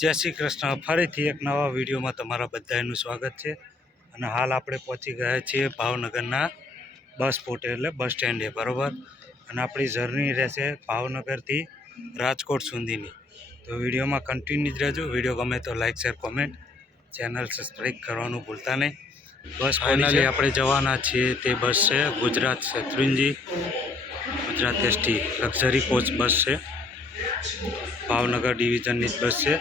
જય શ્રી કૃષ્ણ. ફરીથી એક નવા વિડીયોમાં તમારા બધાનું સ્વાગત છે. અને હાલ આપણે પહોંચી ગયા છીએ ભાવનગરના બસ પોર્ટે એટલે બસ સ્ટેન્ડે, બરાબર. અને આપણી જર્ની રહેશે ભાવનગરથી રાજકોટ સુધીની. તો વિડીયોમાં કન્ટિન્યુ જ રહેજો. વિડીયો ગમે તો like share comment, channel subscribe કરવાનું ભૂલતા નહીં. બસ ફાઇનલી આપણે જવાના છીએ. તે બસ છે Gujarat Shetrunji Gujarat ST luxury coach bus છે. ભાવનગર ડિવિઝનની જ બસ છે,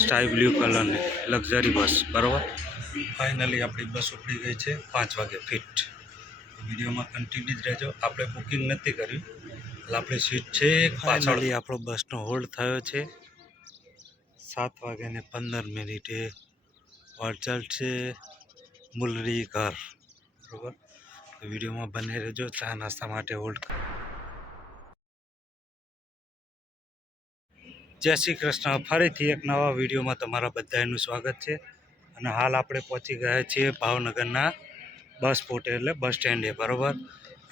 સ્કાય બ્લુ કલરની લક્ઝરી બસ, બરાબર. ફાઇનલી આપણી બસ ઉપડી ગઈ છે 5 વાગે ફિટ. વિડીયોમાં કન્ટિન્યુ જ રહેજો. આપણે બુકિંગ નથી કર્યું એટલે આપણી સીટ છે પાછળ. આપણો બસનો હોલ્ડ થયો છે 7:15 વાડચલ છે મુલરી ઘર, બરાબર. વિડીયોમાં બને રહેજો. ચા નાસ્તા માટે હોલ્ડ. જય શ્રી કૃષ્ણ. ફરીથી એક નવા વિડીયોમાં તમારા બધાનું સ્વાગત છે. અને હાલ આપણે પહોંચી ગયા છીએ ભાવનગરના બસ પોર્ટે એટલે બસ સ્ટેન્ડે, બરાબર.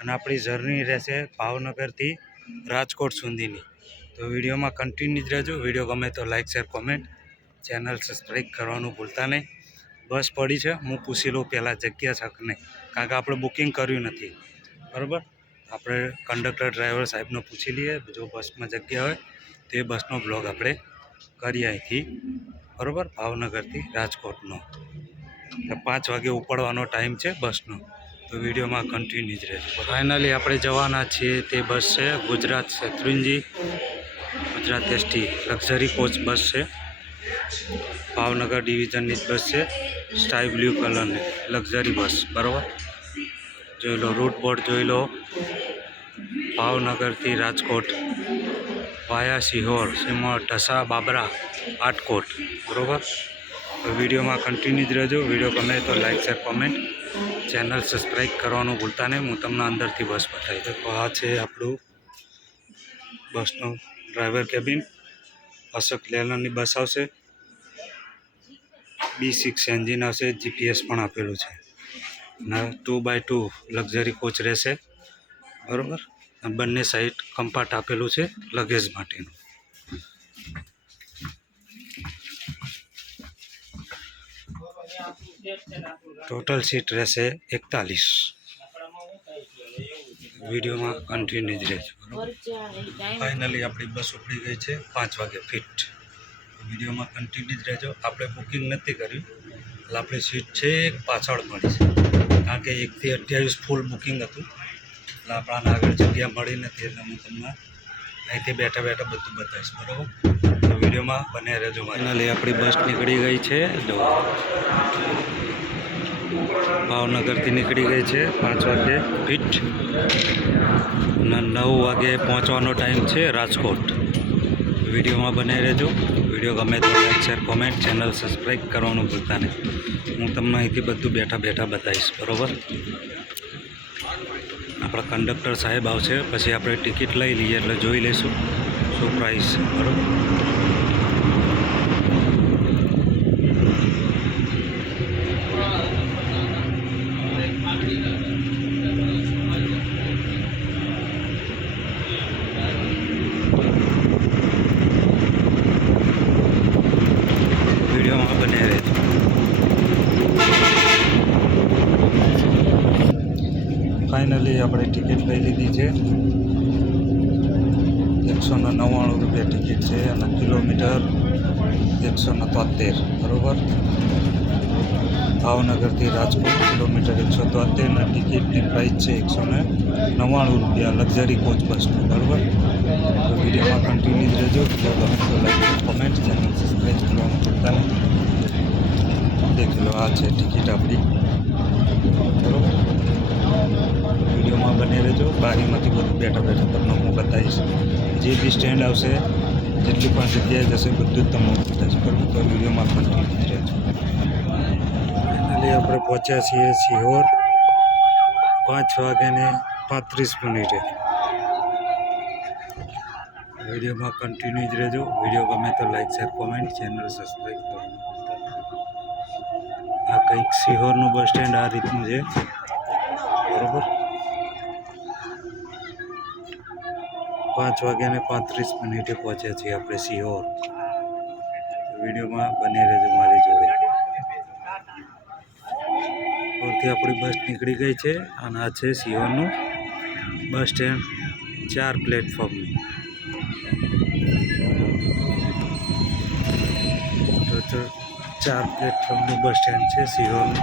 અને આપણી જર્ની રહેશે ભાવનગરથી રાજકોટ સુધીની. તો વિડીયોમાં કન્ટિન્યુ જ રહેજો. વિડીયો ગમે તો like share comment, channel subscribe કરવાનું ભૂલતા નહીં. બસ પડી છે, હું પૂછી લઉં પહેલાં જગ્યા છે કે નહીં, કારણ કે આપણે બુકિંગ કર્યું નથી, બરાબર. આપણે કંડક્ટર ડ્રાઈવર સાહેબને પૂછી લઈએ. જો બસમાં જગ્યા હોય તો એ બસનો બ્લોગ આપણે કરીએ અહીંથી, બરાબર, ભાવનગરથી રાજકોટનો. 5 વાગે ઉપડવાનો ટાઈમ છે બસનો. તો વિડીયોમાં કન્ટિન્યુ જ રહેશે. ફાઇનલી આપણે જવાના છીએ. તે બસ છે Gujarat Shetrunji Gujarat ST luxury coach bus છે. ભાવનગર ડિવિઝનની જ બસ છે, સ્કાય બ્લુ કલરની લક્ઝરી બસ, બરાબર. જોઈ લો રૂટ બોર્ડ, જોઈ લો. ભાવનગરથી રાજકોટ વાયા સિહોર, સિમોર, ઢસા, બાબરા, આટકોટ, બરાબર. તો વિડીયોમાં કન્ટિન્યુ જ રહેજો. વિડીયો ગમે તો like share comment, channel subscribe કરવાનું ભૂલતા નહીં. હું તમને અંદરથી બસ બતાવી દઉં. તો આ છે આપણું બસનું ડ્રાઈવર કેબિન. અશોક લેલનની બસ આવશે. B6 એન્જિન આવશે. GPS પણ આપેલું છે. અને 2x2 લક્ઝરી કોચ રહેશે, બરાબર. બંને સાઈડ કમ્પાર્ટ આપેલું છે લગેજ માટેનું. ટોટલ સીટ રહેશે 41. વિડીયોમાં કન્ટિન્યુ જ રહેજો, બરાબર. ફાઇનલી આપણી બસ ઉપડી ગઈ છે 5 વાગે ફિટ. વિડીયોમાં કન્ટિન્યુ જ રહેજો. આપણે બુકિંગ નથી કર્યું એટલે આપણી સીટ છે પાછળ મળી છે, કારણ કે 1 થી 28 ફૂલ બુકિંગ હતું. એટલે આપણાને આગળ જગ્યા મળી નથી, એટલે હું તમને અહીંથી બેઠા બેઠા બધું બતાવીશ, બરાબર. તો વિડીયોમાં બને રહેજો. ફાઇનલી આપણી બસ નીકળી ગઈ છે. જો ભાવનગરથી નીકળી ગઈ છે 5 વાગે ફિટ. અને 9 વાગે પહોંચવાનો ટાઈમ છે રાજકોટ. વિડીયોમાં બને રહેજો. વિડીયો ગમે તો like share comment, channel subscribe કરવાનું ભૂલતા નહીં. હું તમને અહીંથી બધું બેઠા બેઠા બતાવીશ, બરાબર. આપણા કંડક્ટર સાહેબ આવશે, પછી આપણે ટિકિટ લઈ લઈએ એટલે જોઈ લઈશું શું પ્રાઇસ છે, બરાબર. વિડીયોમાં બને રહેજો. ફાઇનલી આપણે ટિકિટ લઈ લીધી છે. 199 રૂપિયા ટિકિટ છે અને કિલોમીટર 173, બરાબર. ભાવનગરથી રાજકોટ કિલોમીટર 173 અને ટિકિટની પ્રાઇસ છે 199 રૂપિયા લક્ઝરી કોચ બસનું, બરાબર. તો વિડીયોમાં કન્ટિન્યુ જ રહેજો. જો ગમે તો લાઈક કોમેન્ટ, ચેનલ સબસ્ક્રાઈબ કરવાનું ભૂલતા નહીં. દેખી લો, આ છે ટિકિટ આપણી, બરાબર. વિડીયોમાં બને રહેજો. બારીમાંથી બધું બેઠા બેઠા તમને હું બતાવીશ. જે બી સ્ટેન્ડ આવશે, જેટલી પણ જગ્યાએ જશે, બધું જ તમને બતાવીશ, બરાબર. તો વિડીયોમાં કન્ટિન્યુ જ રહેજો. ફાઇનલી આપણે પહોંચ્યા છીએ સિહોર 5:35. વિડીયોમાં કન્ટિન્યુ જ રહેજો. વિડીયો ગમે તો like share comment, channel subscribe કરવાનું ભૂલતા નહીં. આ કંઈક સિહોરનું બસ સ્ટેન્ડ આ રીતનું છે, બરાબર. 5:35 પહોંચ્યા છીએ આપણે સિહોર. વિડીયોમાં બની રહેજો મારી જોડે. ત્યાંથી આપણી બસ નીકળી ગઈ છે અને આ છે સિહોરનું બસ સ્ટેન્ડ 4 પ્લેટફોર્મનું. તો 4 પ્લેટફોર્મનું બસ સ્ટેન્ડ છે સિહોરનું.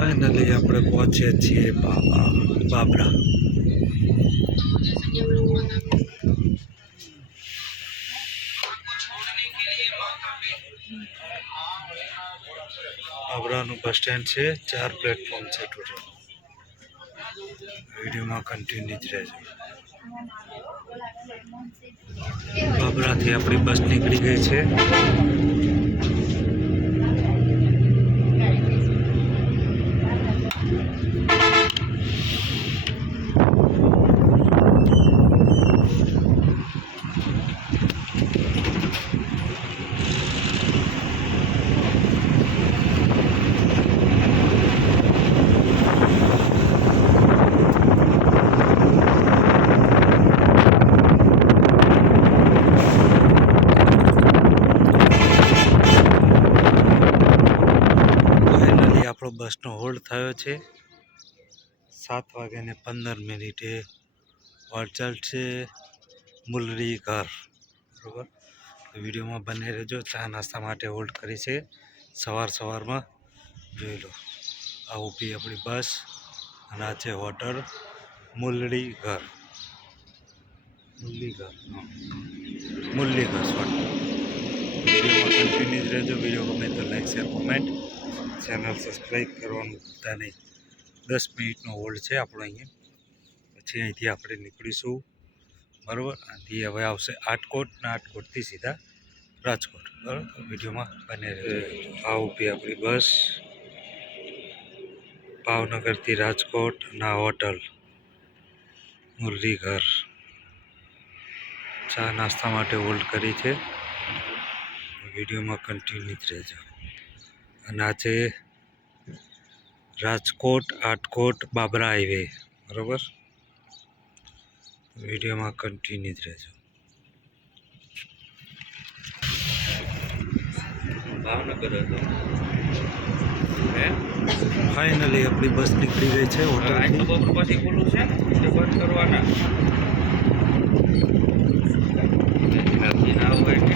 ફાઇનલી આપણે પહોંચ્યા છીએ બાબરા. બાબરાનું બસ સ્ટેન્ડ છે, 4 પ્લેટફોર્મ છે ટોટલ. વિડીયોમાં કન્ટિન્યુ જ રહેજો. બાબરાથી આપણી બસ નીકળી ગઈ છે. આપણો બસનો હોલ્ડ થયો છે. 7:15 વળચલ છે મુલરી ઘર. બરાબર, વિડીયોમાં બને રહેજો. ચા નાસ્તા માટે હોલ્ડ કરી છે સવારમાં. જોઈ લો, આ ઊભી આપણી બસ અને આ છે હોટલ મુરલી ઘર. વિડીયોમાં કન્ટિન્યુ જ રહેજો. વિડીયો ગમે તો like share comment, channel subscribe કરવાનું ભૂલતા નહીં. 10 મિનિટનો હોલ્ડ છે આપણો અહીંયા. પછી અહીંથી આપણે નીકળીશું. બરાબર, અહીંથી હવે આવશે આટકોટ ને આટકોટથી સીધા રાજકોટ. બરાબર, વિડીયોમાં બને રહેજો. આ ઊભી આપણી બસ ભાવનગરથી રાજકોટ ના હોટલ મુરલી ઘર. ચા નાસ્તા માટે હોલ્ડ કરી છે. વિડીયોમાં કન્ટિન્યુ જ રહેજો. અને આ છે રાજકોટ આટકોટ બાબરા હાઈવે બરાબર. વિડીયોમાં કન્ટિન્યુ જ રહેજો. ભાવનગર હતો ફાઇનલી આપણી બસ નીકળી ગઈ છે હોટલથી. બપોર પછી ખુલ્લું છે એટલે બંધ કરવાના ના હોય કે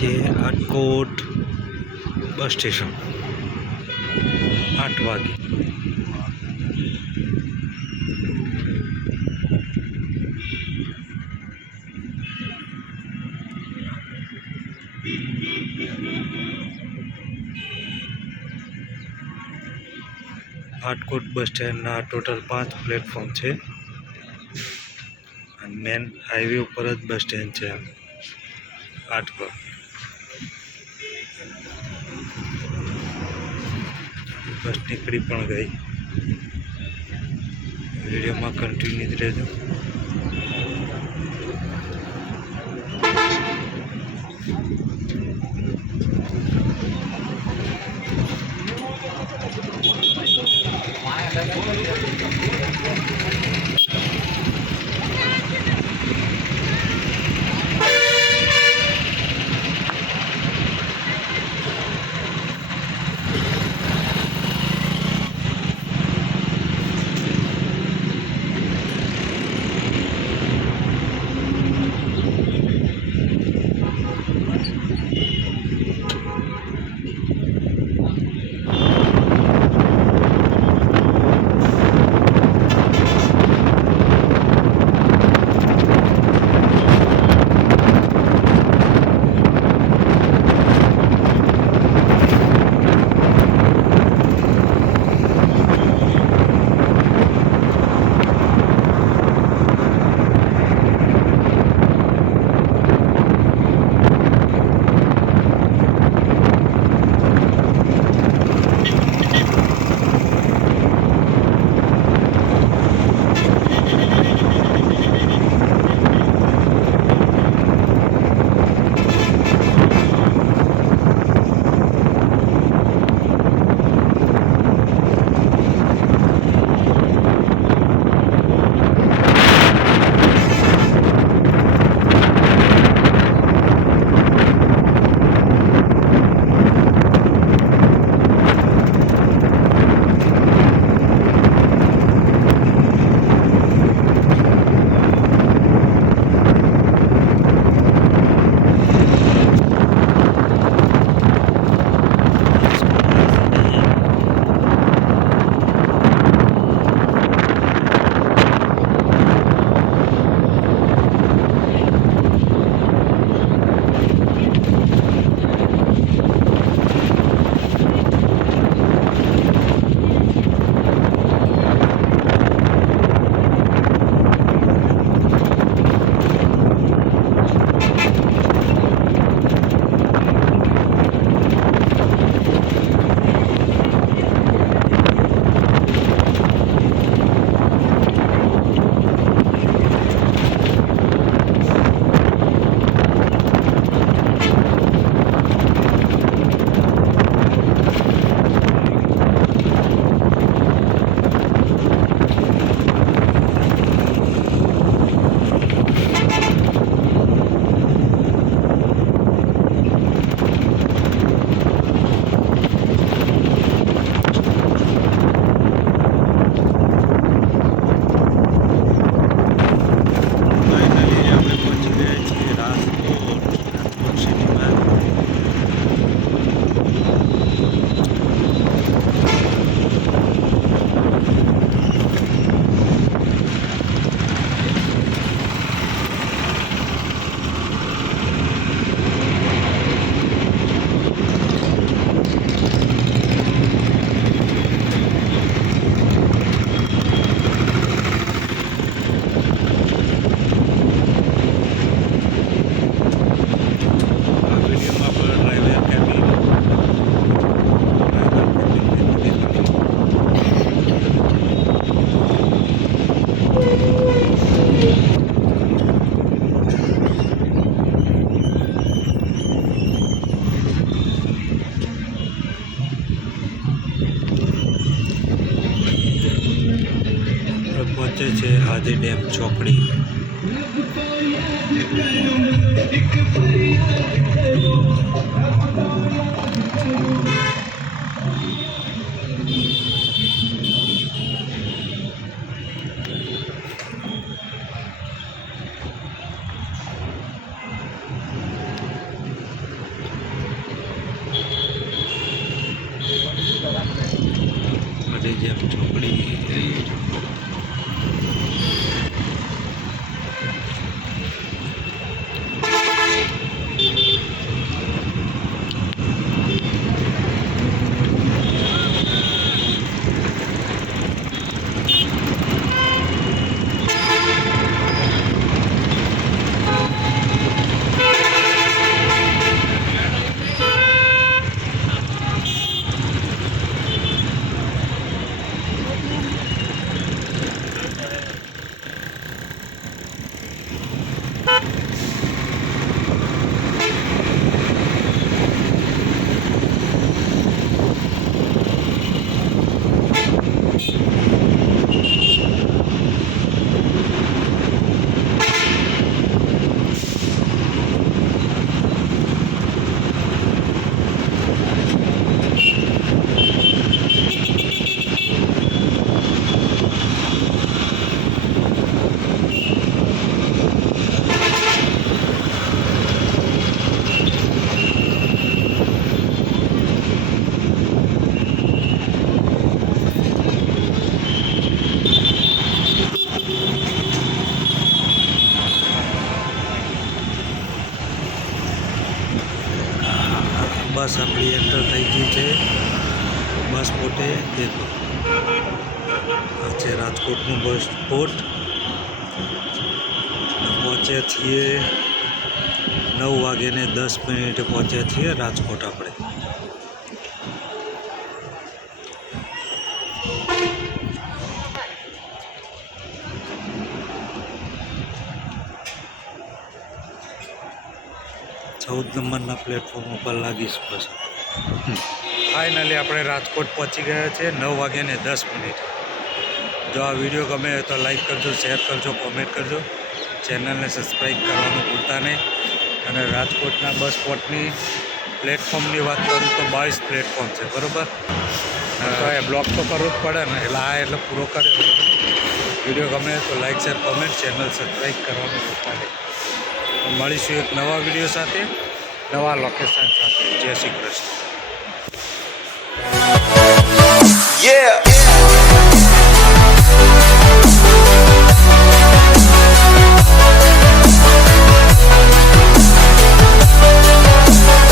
છીએ આટકોટ બસ સ્ટેશન 8 વાગે. આટકોટ બસ સ્ટેન્ડના ટોટલ 5 પ્લેટફોર્મ છે અને મેન હાઈવે ઉપર જ બસ સ્ટેન્ડ છે આટકોટ. બસ નીકળી પણ ગઈ. વિડીયોમાં કન્ટિન્યુ જ રહેજો. ચોકડી. અડીજમ ચોકડી. બસ આપણી એન્ટર થઈ ગઈ છે બસ પોર્ટે. દેખો આ છે રાજકોટનું બસ પોર્ટ. પહોંચ્યા છીએ 9:10 પહોંચ્યા છીએ રાજકોટ આપણે. ચૌદ નંબરના પ્લેટફોર્મ ઉપર લાગીશું બસ. ફાઇનલી આપણે રાજકોટ પહોંચી ગયા છે 9:10. જો આ વિડીયો ગમે હોય તો લાઈક કરજો, શેર કરજો, કોમેન્ટ કરજો. ચેનલને સબસ્ક્રાઈબ કરવાનું ભૂલતા નહીં. અને રાજકોટના બસ સ્પોટની પ્લેટફોર્મની વાત કરું તો 22 પ્લેટફોર્મ છે, બરાબર. તો એ બ્લોક તો કરવું જ પડે ને, એટલે આ એટલે પૂરો કર્યો. વિડીયો ગમે તો like, share, comment, channel subscribe કરવાનું ભૂલતા નહીં. મળીશું એક નવા વિડીયો સાથે, નવા લોકેશન સાથે. જય શ્રી કૃષ્ણ. Yeah.